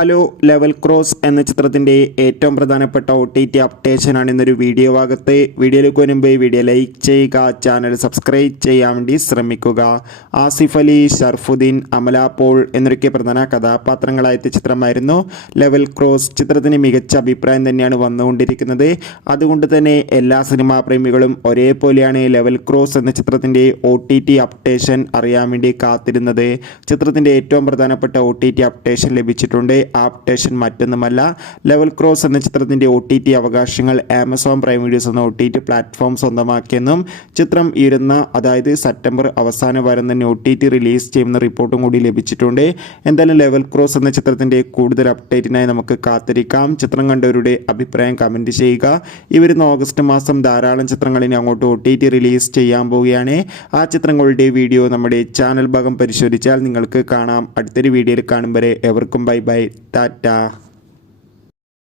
Hello, level cross എന്ന ചിത്രത്തിൻ്റെ ഏറ്റവും പ്രധാനപ്പെട്ട OTT അപ്ഡേഷനാണ് ഇന്നൊരു വീഡിയോ ഭാഗത്ത്. വീഡിയോയിലേക്ക് വരുമ്പോൾ വീഡിയോ ലൈക്ക് ചെയ്യുക, ചാനൽ സബ്സ്ക്രൈബ് ചെയ്യാൻ വേണ്ടി ശ്രമിക്കുക. ആസിഫ് അലി, ഷർഫുദ്ദീൻ, അമല പോൾ എന്നൊക്കെ പ്രധാന കഥാപാത്രങ്ങളായ ചിത്രമായിരുന്നു ലെവൽ ക്രോസ്. ചിത്രത്തിന് മികച്ച അഭിപ്രായം തന്നെയാണ് വന്നുകൊണ്ടിരിക്കുന്നത്. അതുകൊണ്ട് തന്നെ എല്ലാ സിനിമാ പ്രേമികളും ഒരേപോലെയാണ് ലെവൽ ക്രോസ് എന്ന ചിത്രത്തിൻ്റെ OTT അപ്ഡേഷൻ അറിയാൻ വേണ്ടി കാത്തിരുന്നത്. ചിത്രത്തിൻ്റെ ഏറ്റവും പ്രധാനപ്പെട്ട OTT അപ്ഡേഷൻ ലഭിച്ചിട്ടുണ്ട്. അപ്ഡേഷൻ മറ്റൊന്നുമല്ല, ലെവൽ ക്രോസ് എന്ന ചിത്രത്തിൻ്റെ OTT അവകാശങ്ങൾ ആമസോൺ പ്രൈം വീഡിയോസ് എന്ന OTT പ്ലാറ്റ്ഫോം സ്വന്തമാക്കിയെന്നും ചിത്രം അതായത് സെപ്റ്റംബർ അവസാന വാരം തന്നെ OTT റിലീസ് ചെയ്യുന്ന റിപ്പോർട്ടും കൂടി ലഭിച്ചിട്ടുണ്ട്. എന്തായാലും ലെവൽ ക്രോസ് എന്ന ചിത്രത്തിൻ്റെ കൂടുതൽ അപ്ഡേറ്റിനായി നമുക്ക് കാത്തിരിക്കാം. ചിത്രം കണ്ടവരുടെ അഭിപ്രായം കമൻറ്റ് ചെയ്യുക. ഈ വരുന്ന ഓഗസ്റ്റ് മാസം ധാരാളം ചിത്രങ്ങളിനി അങ്ങോട്ട് OTT റിലീസ് ചെയ്യാൻ പോവുകയാണ്. ആ ചിത്രങ്ങളുടെ വീഡിയോ നമ്മുടെ ചാനൽ ഭാഗം പരിശോധിച്ചാൽ നിങ്ങൾക്ക് കാണാം. അടുത്തൊരു വീഡിയോയിൽ കാണും വരെ എവർക്കും ബൈ ബൈ, ടാറ്റ.